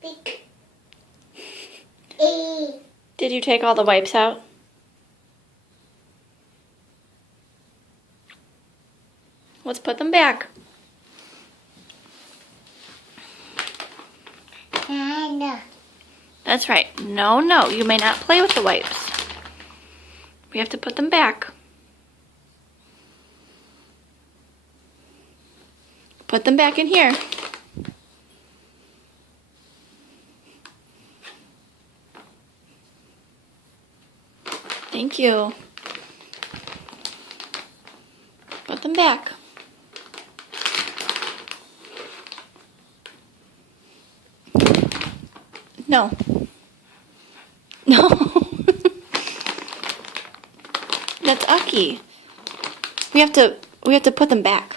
Big. Did you take all the wipes out? Let's put them back. That's right. No, no, you may not play with the wipes. We have to put them back. Put them back in here. Thank you. Put them back. No. No. That's Ucky. We have to put them back.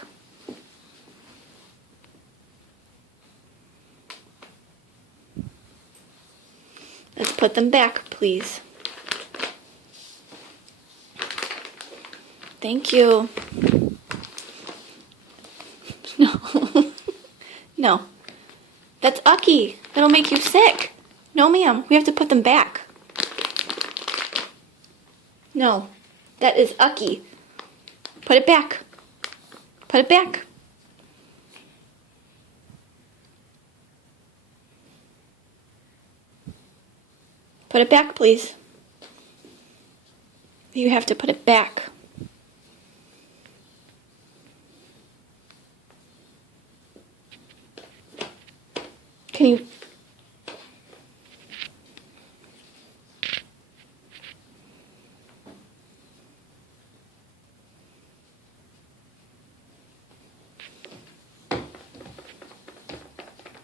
Let's put them back, please. Thank you. No. No. That's Ucky. That'll make you sick. No, ma'am. We have to put them back. No. That is Ucky. Put it back. Put it back. Put it back, please. You have to put it back. Can you...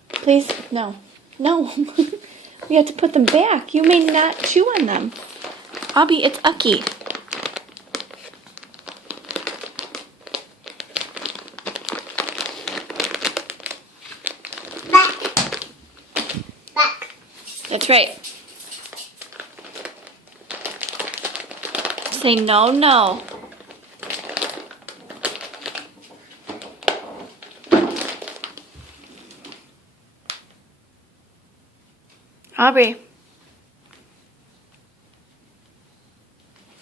Please? No. No. We have to put them back. You may not chew on them. Abby, it's Ucky. Back. Back. That's right. Say no, no. Aubrey.